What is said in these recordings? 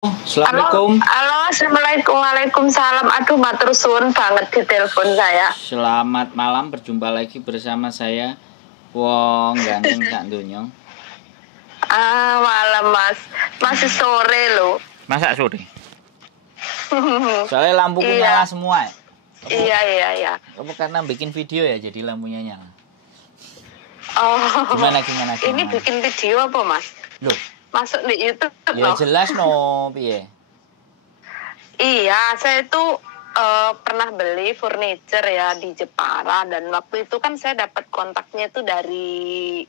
Halo, Assalamualaikum. halo, assalamualaikum, waalaikumsalam. Aduh, matur suwun banget di telepon saya. Selamat malam, berjumpa lagi bersama saya Wong ganteng sak donya. Malam mas, masih sore loh. Masa sore? Soalnya lampuku nyala Iya, semua ya. iya, iya, iya. Kamu karena bikin video ya jadi lampunya nyala. Oh, Gimana? ini bikin video apa mas? Loh, Masuk di YouTube ya loh. jelas no, piye. Iya, saya itu pernah beli furniture ya di Jepara, dan waktu itu kan saya dapat kontaknya itu dari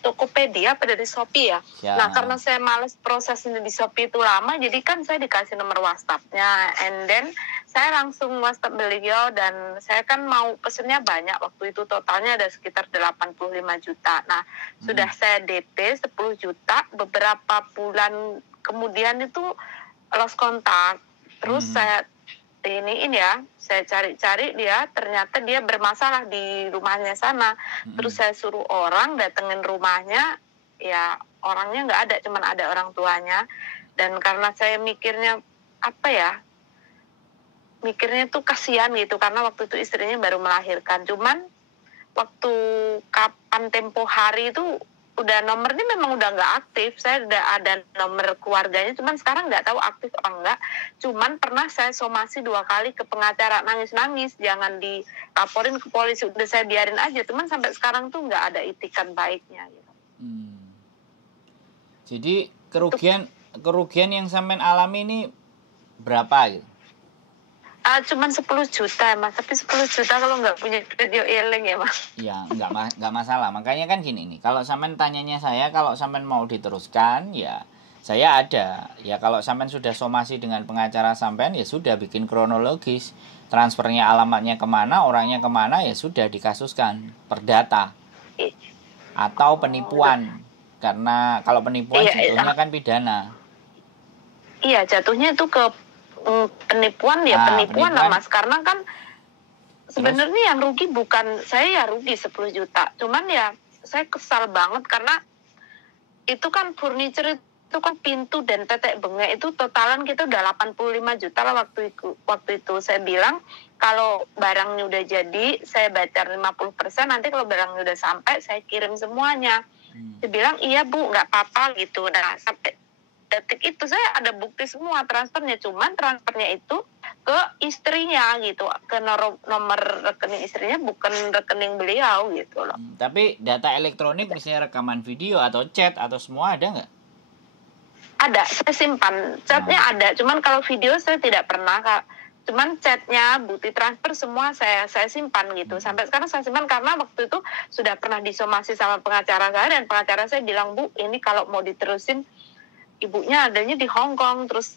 Tokopedia apa dari Shopee ya. Ya. Nah, karena saya males prosesnya di Shopee itu lama, jadi kan saya dikasih nomor WhatsApp-nya, and then saya langsung WhatsApp beliau, dan saya kan mau pesennya banyak, waktu itu totalnya ada sekitar 85 juta. Nah, sudah saya DP 10 juta, beberapa bulan kemudian itu lost kontak. Terus saya cari-cari dia, ternyata dia bermasalah di rumahnya sana. Terus saya suruh orang datengin rumahnya, ya orangnya nggak ada, cuman ada orang tuanya. Dan karena saya mikirnya mikirnya tuh kasihan gitu, karena waktu itu istrinya baru melahirkan. Cuman waktu kapan tempo hari itu udah nomornya memang udah nggak aktif. Saya udah ada nomor keluarganya, cuman sekarang nggak tahu aktif apa enggak. Cuman pernah saya somasi 2 kali ke pengacara, nangis-nangis, jangan dilaporin ke polisi, udah saya biarin aja. Cuman sampai sekarang tuh nggak ada itikan baiknya gitu. Jadi kerugian yang sampean alami ini berapa gitu? Cuman 10 juta ya mas, tapi 10 juta kalau nggak punya duit yo eling ya mas. Ya, nggak masalah. Makanya kan gini nih, kalau sampean tanyanya saya, kalau sampean mau diteruskan, ya saya ada. Ya kalau sampean sudah somasi dengan pengacara sampean, ya sudah bikin kronologis. Transfernya alamatnya kemana, orangnya kemana, ya sudah dikasuskan. Perdata. Atau penipuan. Karena kalau penipuan jatuhnya kan pidana. Iya, jatuhnya itu ke penipuan ya, penipuan lah mas, karena kan sebenarnya yang rugi bukan saya, ya rugi 10 juta. Cuman ya saya kesal banget karena itu kan furniture, itu kan pintu dan tetek bengek itu totalan kita udah 85 juta lah waktu itu. Saya bilang kalau barangnya udah jadi saya bayar 50%, nanti kalau barangnya udah sampai saya kirim semuanya. Dia bilang iya bu, nggak apa-apa gitu. Nah, sampai detik itu saya ada bukti semua transfernya, cuman transfernya itu ke istrinya gitu, ke nomor rekening istrinya, bukan rekening beliau gitu loh. Tapi data elektronik misalnya rekaman video atau chat atau semua ada nggak? Ada, saya simpan chatnya ada, cuman kalau video saya tidak pernah kak. Cuman chatnya, bukti transfer semua saya simpan gitu. Sampai sekarang saya simpan karena waktu itu sudah pernah disomasi sama pengacara saya, dan pengacara saya bilang, bu ini kalau mau diterusin ibunya adanya di Hong Kong, terus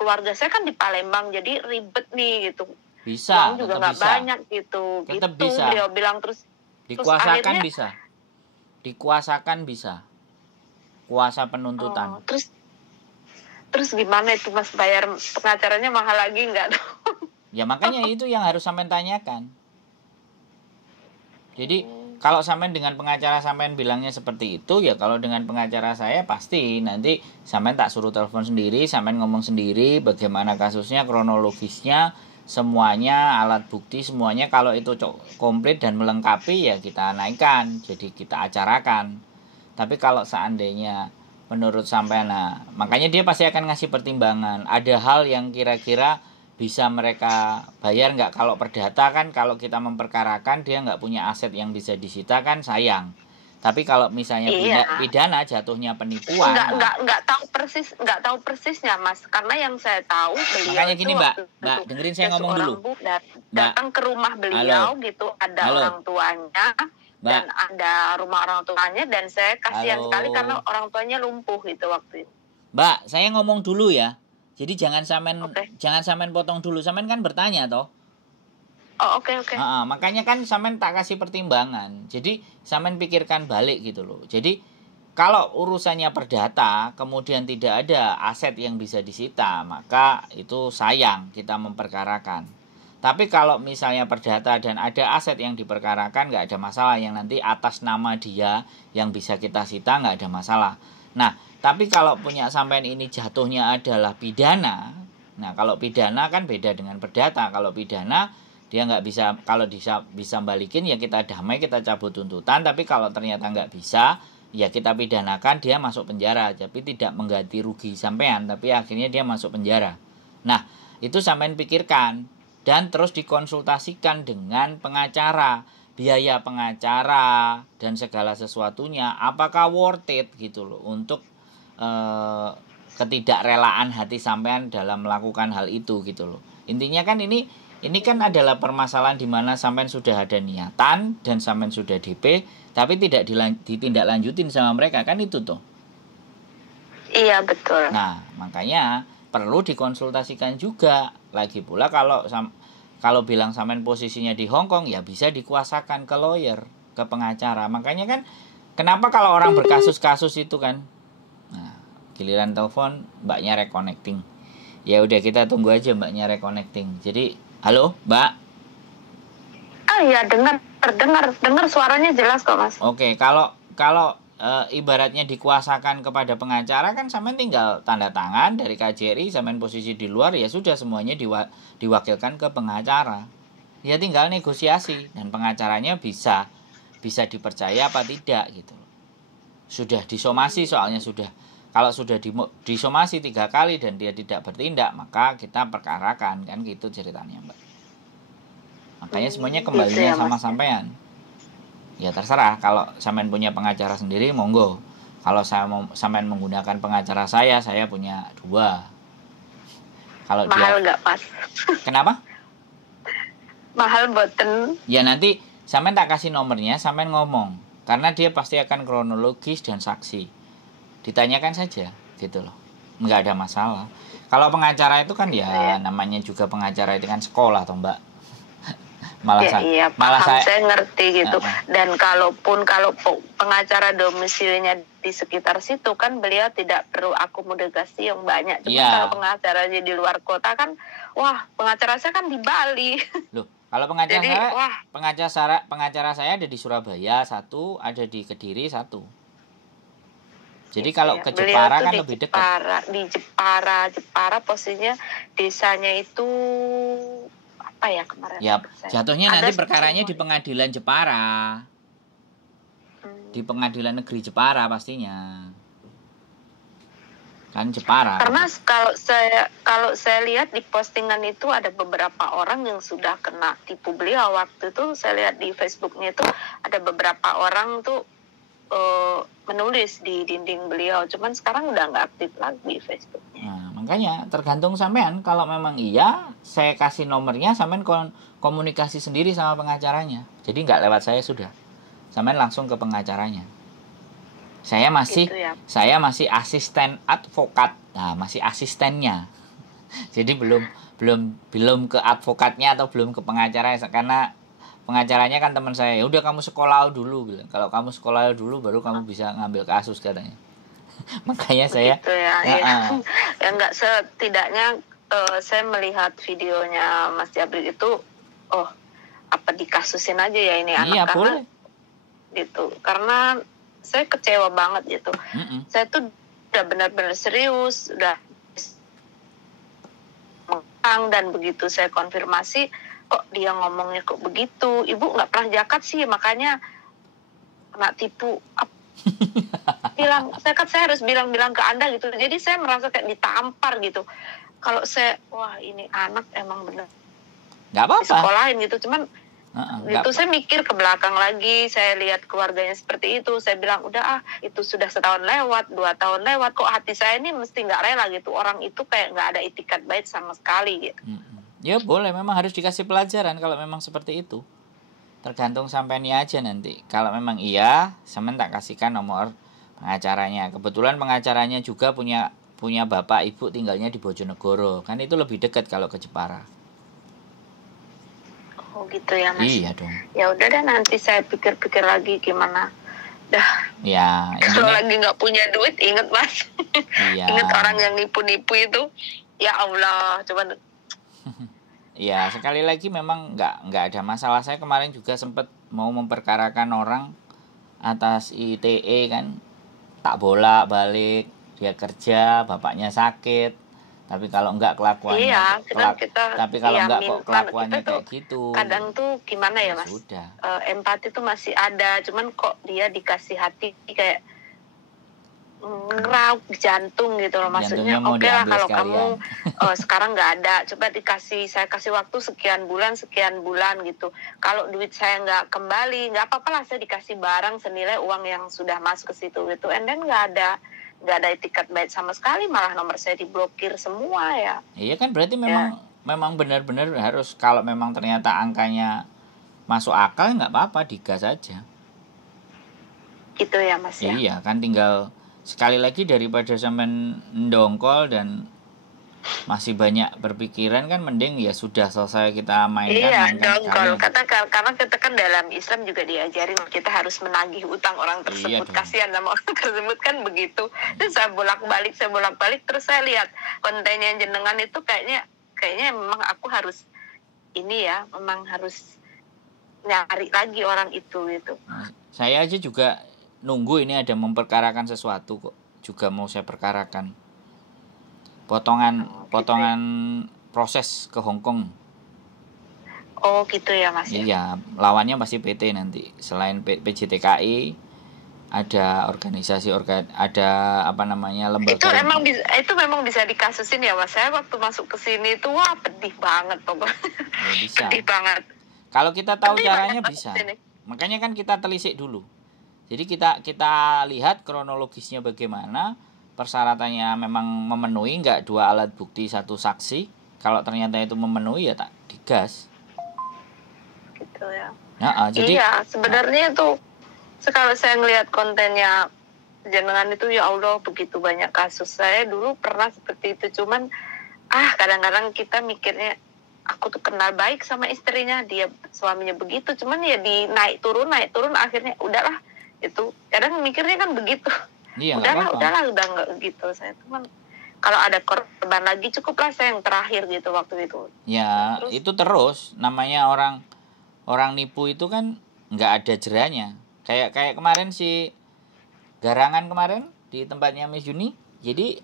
keluarga saya kan di Palembang, jadi ribet nih gitu. Bisa, uang juga nggak banyak gitu. Tetap gitu bisa. Beliau bilang. Terus dikuasakan akhirnya, bisa. Kuasa penuntutan. Terus gimana itu mas, bayar pengacaranya mahal lagi nggak? Ya makanya itu yang harus sampean tanyakan. Jadi kalau sampean dengan pengacara sampean bilangnya seperti itu, ya kalau dengan pengacara saya pasti nanti sampean tak suruh telepon sendiri, sampean ngomong sendiri bagaimana kasusnya, kronologisnya, semuanya, alat bukti semuanya. Kalau itu komplit dan melengkapi, ya kita naikkan, jadi kita acarakan. Tapi kalau seandainya menurut sampean, nah makanya dia pasti akan ngasih pertimbangan. Ada hal yang kira-kira bisa mereka bayar nggak. Kalau perdata kan, kalau kita memperkarakan dia nggak punya aset yang bisa disita kan sayang. Tapi kalau misalnya pidana jatuhnya penipuan. Nggak tahu persisnya mas, karena yang saya tahu beliau. Makanya gini mbak, dengerin saya ngomong dulu. Datang ke rumah beliau. Halo. Gitu, ada orang tuanya. Dan ada rumah orang tuanya, dan saya kasihan sekali karena orang tuanya lumpuh gitu waktu itu. Mbak, saya ngomong dulu ya. Jadi jangan sampean potong dulu. Sampean kan bertanya toh. Oh, oke. Makanya kan sampean tak kasih pertimbangan. Jadi sampean pikirkan balik gitu loh. Jadi kalau urusannya perdata kemudian tidak ada aset yang bisa disita, maka itu sayang kita memperkarakan. Tapi kalau misalnya perdata dan ada aset yang diperkarakan, nggak ada masalah. Yang nanti atas nama dia yang bisa kita sita, nggak ada masalah. Nah, tapi kalau punya sampean ini jatuhnya adalah pidana. Nah, kalau pidana kan beda dengan perdata. Kalau pidana dia nggak bisa, kalau bisa balikin ya kita damai, kita cabut tuntutan. Tapi kalau ternyata nggak bisa, ya kita pidanakan, dia masuk penjara. Tapi tidak mengganti rugi sampean, tapi akhirnya dia masuk penjara. Nah, itu sampean pikirkan dan terus dikonsultasikan dengan pengacara. Biaya pengacara dan segala sesuatunya apakah worth it gitu loh untuk ketidakrelaan hati sampean dalam melakukan hal itu gitu loh. Intinya kan ini kan adalah permasalahan di mana sampean sudah ada niatan dan sampean sudah DP tapi tidak ditindaklanjutin sama mereka, kan itu tuh. Iya, betul. Nah, makanya perlu dikonsultasikan juga. Lagi pula kalau bilang sampean posisinya di Hong Kong, ya bisa dikuasakan ke lawyer, ke pengacara. Makanya kan kenapa kalau orang berkasus-kasus itu kan, nah, giliran telepon mbaknya reconnecting. Ya udah, kita tunggu aja mbaknya reconnecting. Jadi, halo mbak. Iya, dengar suaranya jelas kok Mas. Oke, kalau ibaratnya dikuasakan kepada pengacara kan sampean tinggal tanda tangan dari KJRI, sampean posisi di luar, ya sudah semuanya diwakilkan ke pengacara. Ya tinggal negosiasi dan pengacaranya bisa dipercaya apa tidak gitu. Sudah disomasi soalnya kalau sudah disomasi 3 kali dan dia tidak bertindak, maka kita perkarakan, kan gitu ceritanya Mbak. Makanya semuanya kembalinya sama sampean. Ya terserah, kalau sampean punya pengacara sendiri monggo. Kalau sampean menggunakan pengacara saya punya 2. Kalau mahal nggak Mas? Kenapa? Mahal boten. Ya nanti sampean tak kasih nomornya, sampean ngomong. Karena dia pasti akan kronologis dan saksi. Ditanyakan saja gitu loh. Nggak ada masalah. Kalau pengacara itu kan ya namanya juga pengacara itu kan sekolah toh Mbak. Malah saya ngerti gitu. Dan kalau pengacara domisilinya di sekitar situ kan beliau tidak perlu akomodasi yang banyak. Cuma kalau pengacaranya di luar kota kan, wah, pengacara saya kan di Bali. Loh, kalau pengacara saya ada di Surabaya 1, ada di Kediri 1. Jadi kalau ke Jepara kan lebih dekat. Di Jepara posisinya desanya itu apa ya kemarin? Ya, jatuhnya nanti perkaranya di pengadilan Jepara. Di pengadilan negeri Jepara pastinya. Kan Jepara. Karena kalau saya lihat di postingan itu ada beberapa orang yang sudah kena tipu beliau. Waktu itu saya lihat di Facebooknya itu ada beberapa orang tuh menulis di dinding beliau. Cuman sekarang udah nggak aktif lagi di Facebook. Nah, makanya tergantung sampean. Kalau memang iya, saya kasih nomornya, sampean komunikasi sendiri sama pengacaranya. Jadi nggak lewat saya sudah. Sampean langsung ke pengacaranya. Saya masih gitu ya. Saya masih asisten advokat. Nah, masih asistennya. Jadi belum ke advokatnya atau belum ke pengacara, karena pengacaranya kan teman saya. Ya udah kamu sekolah dulu bilang. Kalau kamu sekolah dulu baru kamu bisa ngambil kasus katanya. Makanya saya ya nggak, setidaknya saya melihat videonya Mas Jabri itu, apa dikasusin aja ya ini anak, karena boleh. Gitu, karena saya kecewa banget gitu. Saya tuh udah benar-benar serius, udah mengang, dan begitu saya konfirmasi kok dia ngomongnya kok begitu, ibu nggak pernah zakat sih makanya kena tipu. Saya harus bilang ke Anda gitu. Jadi saya merasa kayak ditampar gitu. Kalau saya, wah ini anak emang bener nggak apa-apa sekolahin gitu. Cuman itu saya mikir ke belakang lagi, saya lihat keluarganya seperti itu, saya bilang udah itu sudah 1 tahun lewat, 2 tahun lewat, kok hati saya ini mesti nggak rela gitu. Orang itu kayak nggak ada itikat baik sama sekali gitu. Ya boleh, memang harus dikasih pelajaran kalau memang seperti itu. Tergantung sampeannya aja nanti. Kalau memang iya, sampean tak kasihkan nomor pengacaranya. Kebetulan pengacaranya juga punya bapak ibu tinggalnya di Bojonegoro. Kan itu lebih dekat kalau ke Jepara. Oh gitu ya Mas. Iya dong. Ya udah deh, nanti saya pikir-pikir lagi gimana. Dah. Ya. Kalau lagi nggak punya duit, inget Mas. Iya. Ingat orang yang nipu-nipu itu. Ya Allah, coba. Ya, sekali lagi memang nggak ada masalah. Saya kemarin juga sempat mau memperkarakan orang atas ITE kan. tak bolak-balik, dia kerja, bapaknya sakit. Tapi kalau enggak kelakuannya, Iya, tapi kalau iya, enggak kok kelakuannya kita tuh kayak gitu, kadang tuh gimana ya, ya Mas? sudah. Empati tuh masih ada, cuman kok dia dikasih hati kayak ngeraup jantung gitu loh. Maksudnya Jantungnya mau oke lah diambil kalau kamu sekalian. sekarang nggak ada, coba saya kasih waktu sekian bulan gitu. Kalau duit saya nggak kembali, nggak apa-apa lah, saya dikasih barang senilai uang yang sudah masuk ke situ gitu. And then nggak ada etikat baik sama sekali, malah nomor saya diblokir semua ya. Iya kan, berarti memang benar-benar harus, kalau memang ternyata angkanya masuk akal nggak apa-apa, digas aja. Gitu ya, Mas ya. Iya kan, tinggal sekali lagi daripada sampean ndongkol dan masih banyak berpikiran, kan mending ya sudah selesai kita mainkan. Iya, dongkol. Karena kita kan dalam Islam juga diajarin kita harus menagih utang orang tersebut. Iya, kasihan sama orang tersebut kan begitu. Terus saya bolak-balik terus saya lihat kontennya jenengan itu kayaknya memang aku harus memang harus nyari lagi orang itu gitu. Nah, saya aja juga nunggu ini ada memperkarakan sesuatu kok, juga mau saya perkarakan potongan proses ke Hong Kong. Oh gitu ya, Mas. Iya, lawannya pasti PT nanti. Selain PJTKI ada organisasi ada lembaga. Itu memang bisa dikasusin ya, Mas. Saya waktu masuk ke sini itu wah pedih banget pokoknya. Ya, bisa. Pedih banget. Kalau kita tahu caranya bisa. Makanya kan kita telisik dulu. Jadi kita lihat kronologisnya bagaimana, persyaratannya memang memenuhi, nggak 2 alat bukti 1 saksi. Kalau ternyata itu memenuhi ya tak digas. Gitu ya. Nah, jadi iya, sebenarnya tuh kalau saya ngelihat kontennya jenengan itu, ya Allah begitu banyak kasus. Saya dulu pernah seperti itu, cuman kadang-kadang kita mikirnya aku tuh kenal baik sama istrinya, dia suaminya begitu, cuman ya di naik turun akhirnya udahlah. Itu kadang mikirnya kan begitu. Iya, udah nggak gitu. Saya cuman kalau ada korban lagi cukuplah saya yang terakhir gitu waktu itu. Ya, itu terus namanya orang nipu itu kan nggak ada jeranya. Kayak kemarin si Garangan kemarin di tempatnya Miss Juni. Jadi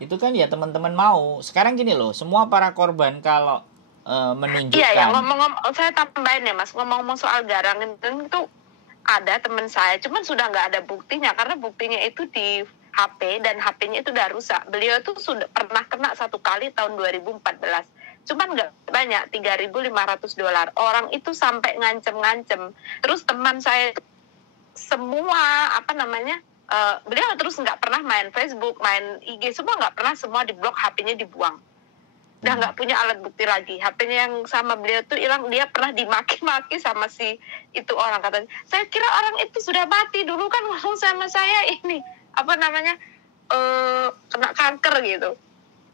itu kan ya teman-teman mau. Sekarang gini loh, semua para korban kalau menunjukkan. Iya, ya, ngomong saya tambahin ya, Mas, ngomong soal Garangan itu ada teman saya, cuman sudah nggak ada buktinya karena buktinya itu di HP dan HP-nya itu udah rusak. Beliau tuh sudah pernah kena 1 kali tahun 2014. Cuman nggak banyak, $3.500. Orang itu sampai ngancem-ngancem. Terus teman saya semua beliau terus nggak pernah main Facebook, main IG, semua nggak pernah, semua diblok, HP-nya dibuang. Udah nggak punya alat bukti lagi. HP-nya yang sama beliau tuh hilang, dia pernah dimaki-maki sama si itu orang, katanya. Saya kira orang itu sudah mati dulu kan, ngomong sama saya ini kena kanker gitu.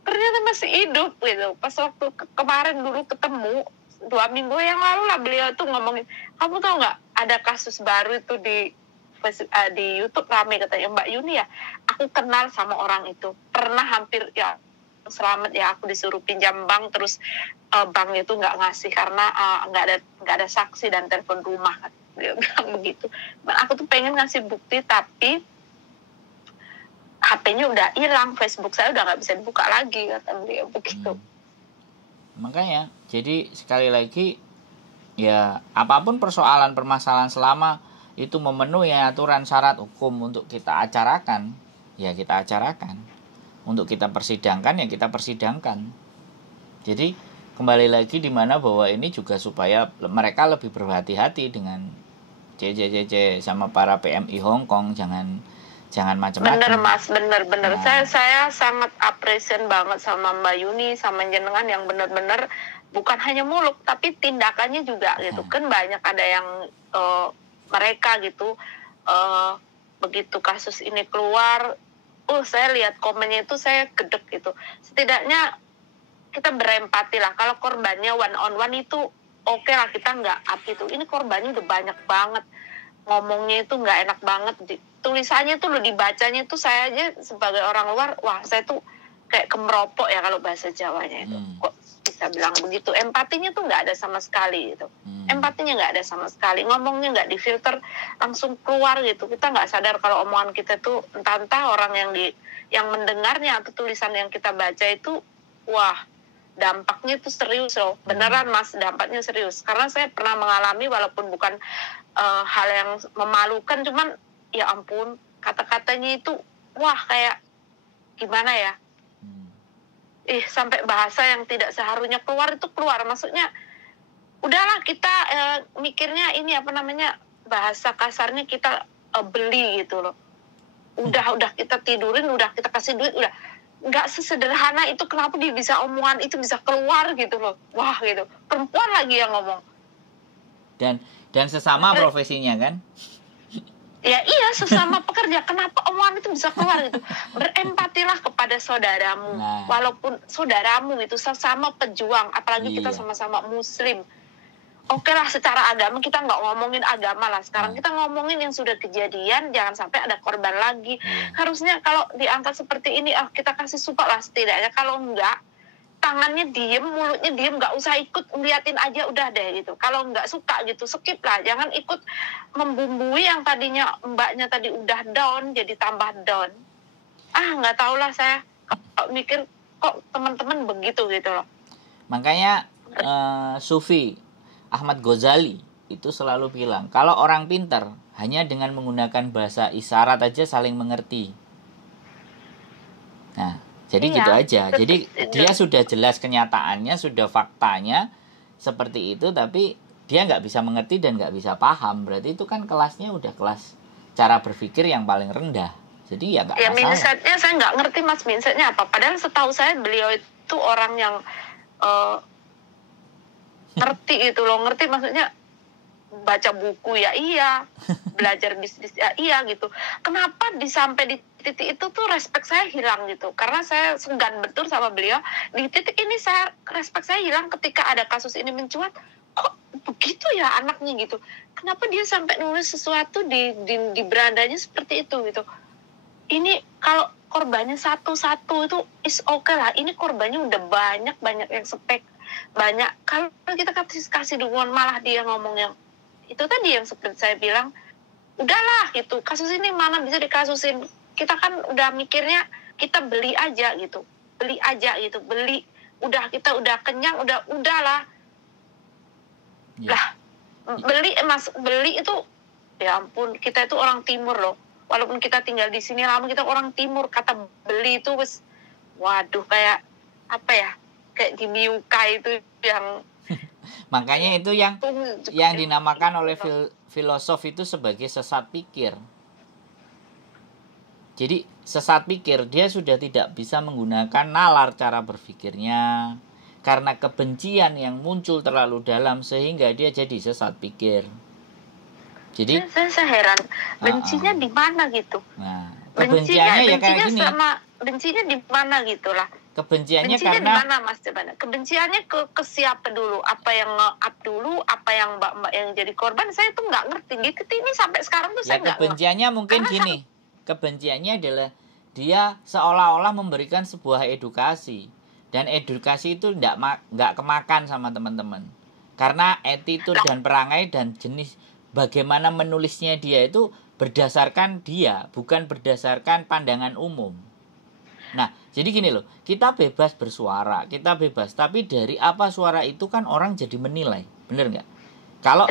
Ternyata masih hidup gitu. Pas waktu kemarin dulu ketemu 2 minggu yang lalu lah, beliau tuh ngomongin, kamu tahu nggak ada kasus baru itu di YouTube rame, katanya, Mbak Yuni ya, aku kenal sama orang itu, pernah hampir ya selamat ya, aku disuruh pinjam bank, terus banknya itu nggak ngasih karena nggak ada saksi dan telepon rumah, kan dia bilang begitu. Aku tuh pengen ngasih bukti tapi HP-nya udah hilang, Facebook saya udah nggak bisa dibuka lagi, kata dia begitu. Makanya jadi sekali lagi ya, apapun permasalahan selama itu memenuhi aturan syarat hukum untuk kita acarakan, ya kita acarakan. Untuk kita persidangkan ya kita persidangkan. Jadi kembali lagi di mana bahwa ini juga supaya mereka lebih berhati-hati dengan CCCC sama para PMI Hong Kong, jangan macam-macam. Bener, Mas, bener. Nah. Saya sangat appreciate banget sama Mbak Yuni, sama jenengan yang bener-bener bukan hanya muluk tapi tindakannya juga gitu. Kan banyak ada yang mereka gitu begitu kasus ini keluar, saya lihat komennya itu saya gedek gitu. Setidaknya kita berempati lah. Kalau korbannya one on one itu oke lah, kita nggak up itu. Ini korbannya udah banyak banget. Ngomongnya itu nggak enak banget. Tulisannya tuh lo dibacanya tuh, saya aja sebagai orang luar, wah saya tuh kayak kemeropok ya kalau bahasa Jawanya itu. Kok bisa bilang begitu? Empatinya tuh nggak ada sama sekali gitu. Empatinya nggak ada sama sekali. Ngomongnya nggak difilter, langsung keluar gitu. Kita nggak sadar kalau omongan kita tuh entah orang yang mendengarnya atau tulisan yang kita baca itu, wah, dampaknya itu serius loh. Beneran Mas, dampaknya serius. Karena saya pernah mengalami, walaupun bukan hal yang memalukan, cuman ya ampun, kata-katanya itu wah kayak gimana ya, sampai bahasa yang tidak seharusnya keluar itu keluar. Maksudnya udahlah kita mikirnya ini apa namanya, bahasa kasarnya kita beli gitu loh. Udah kita tidurin, udah kita kasih duit, udah nggak sesederhana itu. Kenapa dia bisa omongan itu bisa keluar gitu loh, wah gitu. Perempuan lagi yang ngomong, dan sesama profesinya kan. Ya iya, sesama pekerja, kenapa omongan itu bisa keluar gitu. Berempatilah kepada saudaramu, walaupun saudaramu itu sesama pejuang, apalagi kita sama-sama muslim. Oke lah, secara agama kita nggak ngomongin agama lah sekarang, kita ngomongin yang sudah kejadian, jangan sampai ada korban lagi. Harusnya kalau diangkat seperti ini, kita kasih support lah setidaknya. Kalau enggak, tangannya diem, mulutnya diem, nggak usah ikut ngeliatin aja udah deh gitu. Kalau nggak suka gitu, skip lah. Jangan ikut membumbui yang tadinya mbaknya tadi udah down, jadi tambah down. Nggak tahu lah, saya mikir kok teman-teman begitu gitu loh. Makanya Sufi Ahmad Ghazali itu selalu bilang, kalau orang pintar hanya dengan menggunakan bahasa isyarat aja saling mengerti. Nah, jadi gitu aja. Jadi dia sudah jelas kenyataannya, sudah faktanya seperti itu, tapi dia nggak bisa mengerti dan nggak bisa paham. Berarti itu kan kelasnya udah kelas cara berpikir yang paling rendah. Jadi ya nggak masalah. Mindsetnya saya nggak ngerti Mas, mindsetnya apa. Padahal setahu saya beliau itu orang yang ngerti gitu loh. Ngerti maksudnya baca buku ya iya, belajar bisnis ya iya gitu. Kenapa sampai di titik itu tuh respect saya hilang gitu. Karena saya segan betul sama beliau. Di titik ini respect saya hilang ketika ada kasus ini mencuat. Kok begitu ya anaknya gitu. Kenapa dia sampai nulis sesuatu di berandanya seperti itu gitu. Ini kalau korbannya satu-satu itu is okay lah. Ini korbannya udah banyak yang banyak. Kalau kita kasih dukungan, malah dia ngomong yang itu tadi yang seperti saya bilang, udahlah gitu, kasus ini mana bisa dikasusin. Kita kan udah mikirnya kita beli aja gitu, udah kita udah kenyang, udahlah. Lah beli itu ya ampun, kita itu orang timur loh. Walaupun kita tinggal di sini lama, kita orang timur, kata beli itu wes, waduh, kayak apa ya, kayak dimiuka itu yang makanya itu yang dinamakan oleh filosof itu sebagai sesat pikir. Jadi sesat pikir, dia sudah tidak bisa menggunakan nalar cara berpikirnya karena kebencian yang muncul terlalu dalam sehingga dia jadi sesat pikir. Jadi saya heran, bencinya di mana gitu? Nah, kebenciannya ya kayak gini. Bencinya di mana gitulah. Kebenciannya karena di mana Mas? Kebenciannya ke siapa dulu? Apa yang nge-up dulu? Apa yang mbak-mbak yang jadi korban? Saya tuh nggak ngerti. Gitu ini sampai sekarang tuh saya nggak. Kebenciannya mungkin gini. Kebenciannya adalah dia seolah-olah memberikan sebuah edukasi, dan edukasi itu nggak kemakan sama teman-teman. Karena attitude dan perangai dan jenis bagaimana menulisnya dia itu berdasarkan dia, bukan berdasarkan pandangan umum. Nah, jadi gini loh, kita bebas bersuara, kita bebas, tapi dari apa suara itu kan orang jadi menilai, bener nggak? Kalau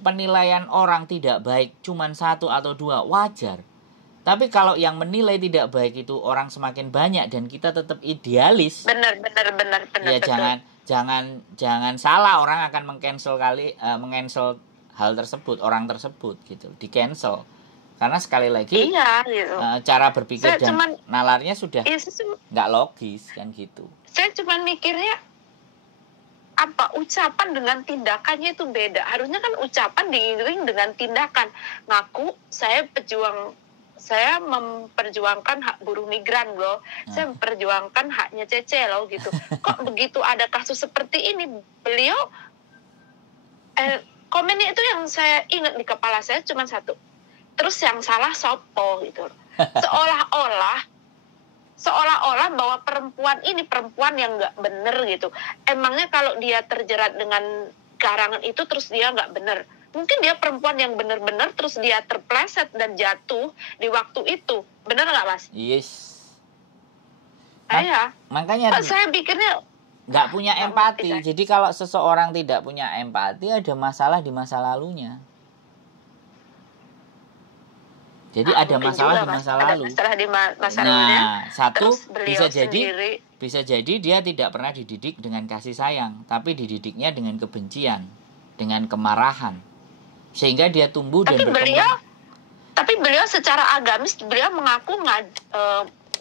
penilaian orang tidak baik cuman 1 atau 2 wajar, tapi kalau yang menilai tidak baik itu orang semakin banyak dan kita tetap idealis, benar. Ya jangan salah, orang akan mengcancel hal tersebut, orang tersebut gitu, di cancel. Karena sekali lagi gitu. Cara berpikir dan nalarnya sudah nggak logis kan gitu. Saya cuma mikirnya apa ucapan dengan tindakannya itu beda. Harusnya kan ucapan diiring dengan tindakan. Ngaku saya memperjuangkan hak buruh migran loh. Saya memperjuangkan haknya Cece loh gitu. Kok begitu ada kasus seperti ini, beliau komennya itu yang saya ingat di kepala saya cuma satu. Terus yang salah sopo gitu. Seolah-olah bilang bahwa perempuan ini perempuan yang nggak bener gitu. Emangnya kalau dia terjerat dengan karangan itu terus dia nggak bener? Mungkin dia perempuan yang bener-bener terus dia terpleset dan jatuh di waktu itu. Bener nggak, Mas? Yes. Makanya saya pikirnya nggak punya empati. Jadi kalau seseorang tidak punya empati, ada masalah di masa lalunya. Jadi ada masalah di masa lalu. Nah, satu bisa jadi dia tidak pernah dididik dengan kasih sayang, tapi dididiknya dengan kebencian, dengan kemarahan, sehingga dia tumbuh dan berkembang. Tapi beliau secara agamis beliau mengaku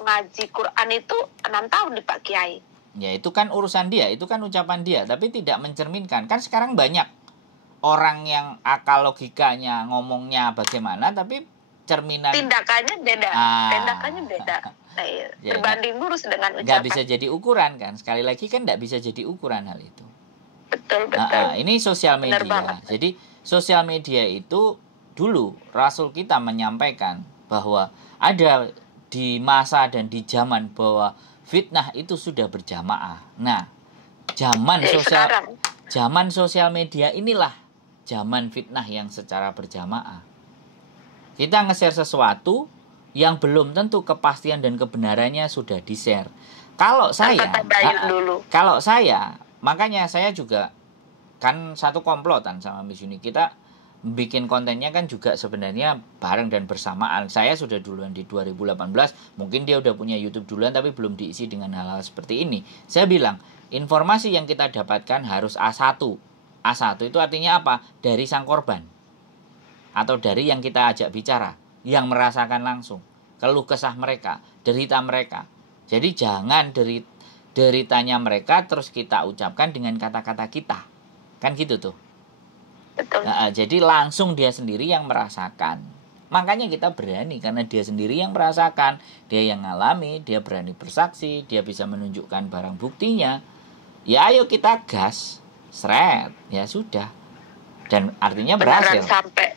ngaji Quran itu 6 tahun di Pak Kiai. Ya itu kan urusan dia, itu kan ucapan dia, tapi tidak mencerminkan. Kan sekarang banyak orang yang akal logikanya ngomongnya bagaimana, tapi cerminan tindakannya beda. Nah, ya, berbanding lurus dengan ucapan. Nggak bisa jadi ukuran kan. Sekali lagi kan nggak bisa jadi ukuran hal itu. Betul. Ini sosial media. Jadi sosial media itu dulu Rasul kita menyampaikan bahwa ada di masa dan di zaman bahwa fitnah itu sudah berjamaah. Nah, zaman sosial media inilah zaman fitnah yang secara berjamaah. Kita nge-share sesuatu yang belum tentu kepastian dan kebenarannya sudah di-share. Kalau saya, makanya saya juga kan satu komplotan sama Miss Yuni. Kita bikin kontennya kan juga sebenarnya bareng dan bersamaan. Saya sudah duluan di 2018, mungkin dia udah punya YouTube duluan tapi belum diisi dengan hal-hal seperti ini. Saya bilang, informasi yang kita dapatkan harus A1. A1 itu artinya apa? Dari sang korban. Atau dari yang kita ajak bicara, yang merasakan langsung keluh kesah mereka, derita mereka. Jadi jangan deritanya mereka terus kita ucapkan dengan kata-kata kita. Kan gitu tuh. Betul. Nah, jadi langsung dia sendiri yang merasakan. Makanya kita berani karena dia sendiri yang merasakan, dia yang ngalami, dia berani bersaksi, dia bisa menunjukkan barang buktinya. Ya ayo kita gas, seret, ya sudah. Dan artinya berhasil.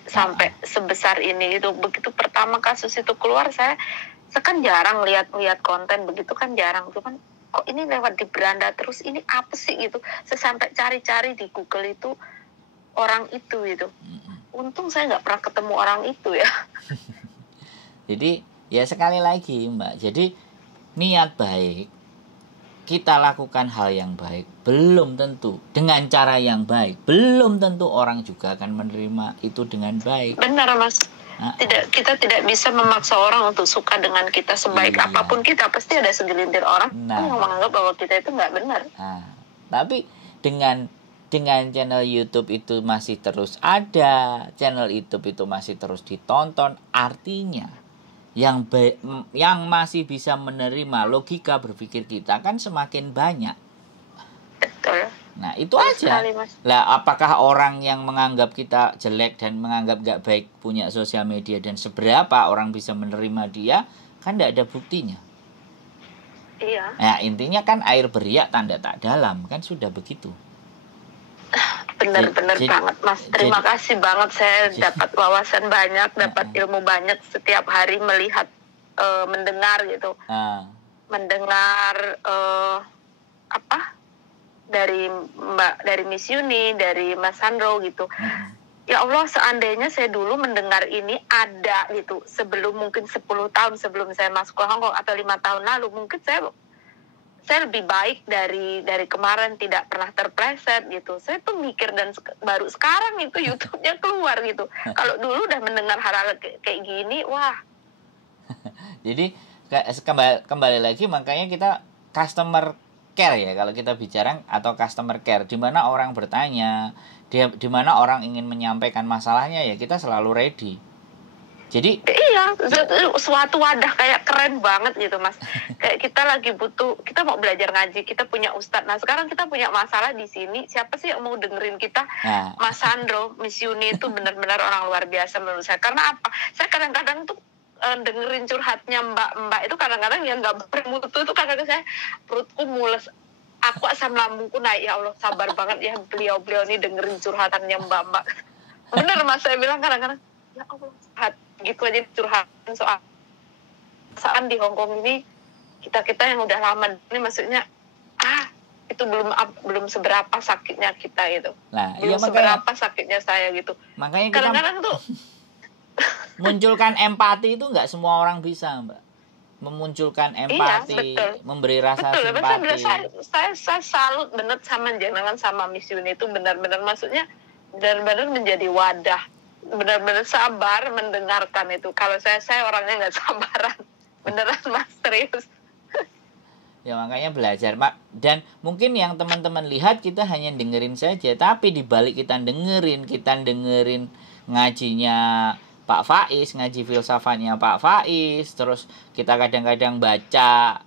Sampai sebesar ini itu. Begitu pertama kasus itu keluar, saya kan jarang lihat konten begitu, kan jarang tuh kan. Kok ini lewat di beranda terus, ini apa sih gitu. Saya sampai cari-cari di Google itu orang itu gitu. Untung saya nggak pernah ketemu orang itu ya. Jadi ya sekali lagi Mbak, jadi niat baik, kita lakukan hal yang baik, belum tentu dengan cara yang baik, belum tentu orang juga akan menerima itu dengan baik. Benar, Mas. Kita tidak bisa memaksa orang untuk suka dengan kita sebaik apapun kita. Pasti ada segelintir orang yang menganggap bahwa kita itu nggak benar. Tapi dengan channel YouTube itu masih terus ada, channel YouTube itu masih terus ditonton, artinya yang masih bisa menerima logika berpikir kita kan semakin banyak. Betul. Nah itu aja. Lah apakah orang yang menganggap kita jelek dan menganggap gak baik punya sosial media, dan seberapa orang bisa menerima dia, kan gak ada buktinya. Iya. Nah intinya kan air beriak tanda tak dalam, kan sudah begitu. Benar-benar banget, Mas. Terima kasih banget, saya dapat wawasan banyak, dapat ilmu banyak setiap hari melihat, mendengar gitu. Mendengar dari Miss Yuni, dari Mas Sandro gitu. Ya Allah, seandainya saya dulu mendengar ini ada gitu mungkin 10 tahun sebelum saya masuk ke Hong Kong atau 5 tahun lalu, mungkin saya lebih baik dari kemarin, tidak pernah terpleset gitu. Saya tuh mikir, dan baru sekarang itu YouTube-nya keluar gitu. Kalau dulu udah mendengar hal-hal kayak gini, wah. Jadi kembali lagi, makanya kita customer care ya kalau kita bicara, atau customer care, di mana orang bertanya, di mana orang ingin menyampaikan masalahnya, ya kita selalu ready. Jadi iya, suatu wadah kayak keren banget gitu, Mas. Kayak kita lagi butuh, kita mau belajar ngaji, kita punya ustadz. Nah sekarang kita punya masalah di sini, siapa sih yang mau dengerin kita? Mas Sandro, Miss Yuni itu benar-benar orang luar biasa menurut saya. Karena apa? Saya kadang-kadang tuh dengerin curhatnya mbak-mbak itu, kadang-kadang yang nggak bermutu itu, kadang-kadang saya perutku mules, aku asam lambungku naik. Ya Allah, sabar banget ya beliau-beliau ini dengerin curhatannya mbak-mbak. Bener, Mas, saya bilang kadang-kadang, ya Allah, curhat gitu aja, curhat soal di Hong Kong ini kita yang udah lama ini, maksudnya itu belum seberapa sakitnya kita itu. Nah, belum seberapa sakitnya saya gitu. Makanya kita kadang-kadang tuh munculkan empati itu nggak semua orang bisa, Mbak. Memunculkan empati, memberi rasa simpati. Saya salut bener sama Jenengan sama Miss Yuni itu, benar-benar maksudnya benar-benar menjadi wadah, benar-benar sabar mendengarkan itu. Kalau saya orangnya nggak sabaran, beneran Mas, serius. Ya makanya belajar, Mak. Dan mungkin yang teman-teman lihat kita hanya dengerin saja, tapi di balik kita dengerin ngajinya Pak Faiz, ngaji filsafatnya Pak Faiz, terus kita kadang-kadang baca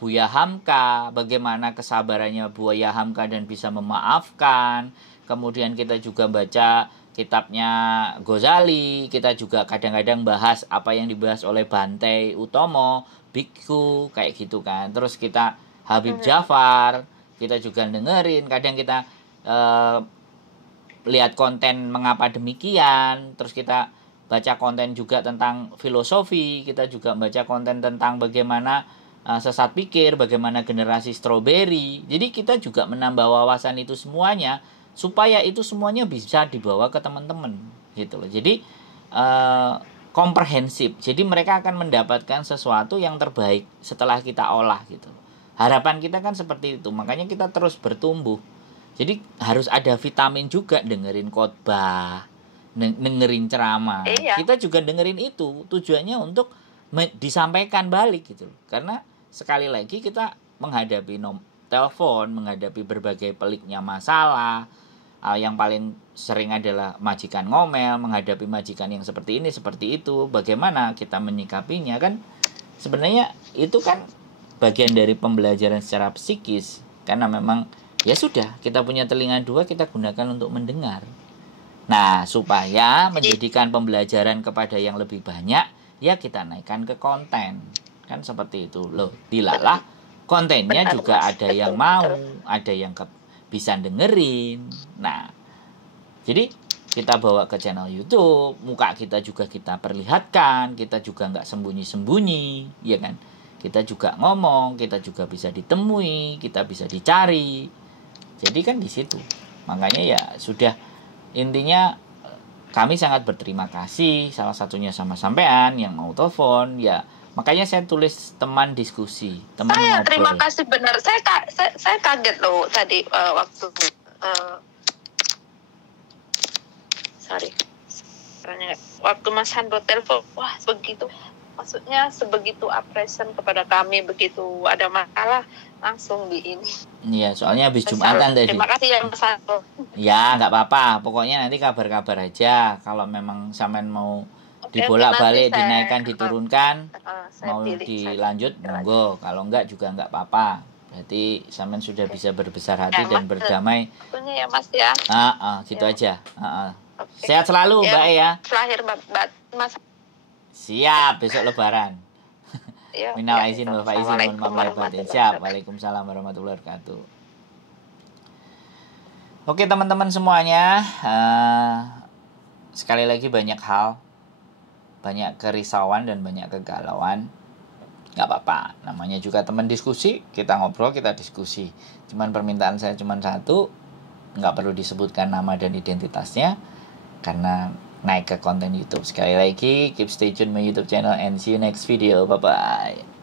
Buya Hamka, bagaimana kesabarannya Buya Hamka dan bisa memaafkan. Kemudian kita juga baca kitabnya Ghazali, kita juga kadang-kadang bahas apa yang dibahas oleh Bante Utomo, Bhikkhu, kayak gitu kan. Terus kita Habib Jafar, kita juga dengerin, kadang kita lihat konten mengapa demikian, terus kita baca konten juga tentang filosofi, kita juga baca konten tentang bagaimana sesat pikir, bagaimana generasi strawberry. Jadi kita juga menambah wawasan itu semuanya, supaya itu semuanya bisa dibawa ke teman-teman gitu loh. Jadi komprehensif. Jadi mereka akan mendapatkan sesuatu yang terbaik setelah kita olah gitu. Harapan kita kan seperti itu. Makanya kita terus bertumbuh. Jadi harus ada vitamin juga, dengerin khotbah, dengerin ceramah. Kita juga dengerin itu, tujuannya untuk disampaikan balik gitu. Karena sekali lagi kita menghadapi telepon, menghadapi berbagai peliknya masalah. Yang paling sering adalah majikan ngomel, menghadapi majikan yang seperti ini, seperti itu. Bagaimana kita menyikapinya kan? Sebenarnya itu kan bagian dari pembelajaran secara psikis. Karena memang ya sudah, kita punya telinga dua, kita gunakan untuk mendengar. Nah, supaya menjadikan pembelajaran kepada yang lebih banyak, ya kita naikkan ke konten. Kan seperti itu loh. Dilalah kontennya juga ada yang mau, ada yang bisa dengerin. Nah, jadi kita bawa ke channel YouTube, muka kita juga kita perlihatkan, kita juga nggak sembunyi-sembunyi, ya kan? Kita juga ngomong, kita juga bisa ditemui, kita bisa dicari. Jadi kan di situ. Makanya ya sudah, intinya kami sangat berterima kasih salah satunya sama sampean yang mau telepon ya. Makanya saya tulis teman diskusi, teman saya ngobrol. Terima kasih benar. Saya kaget loh tadi waktu waktu Mas Handro telepon, wah begitu. Maksudnya sebegitu appreciation kepada kami, begitu ada masalah langsung di ini. Iya, soalnya habis Jumatan tadi. Terima kasih ya Mas Handro. Ya, nggak apa-apa. Pokoknya nanti kabar-kabar aja. Kalau memang sampean mau dibolak-balik, dinaikkan, diturunkan, mau dilanjut, monggo. Kalau enggak juga enggak apa-apa. Berarti sampean sudah bisa berbesar hati dan berdamai. Tentunya ya Mas ya. Gitu aja. Sehat selalu Mbak ya. Terakhir Mas. Siap, besok Lebaran. Minal aizin wal faizin, mohon maaf lahir batin. Siap. Waalaikumsalam warahmatullahi wabarakatuh. Oke teman-teman semuanya, sekali lagi banyak hal, banyak kerisauan dan banyak kegalauan. Gak apa-apa, namanya juga teman diskusi, kita ngobrol, kita diskusi. Cuman permintaan saya cuma satu, gak perlu disebutkan nama dan identitasnya, karena naik ke konten YouTube. Sekali lagi, keep stay tune my YouTube channel and see you next video. Bye-bye.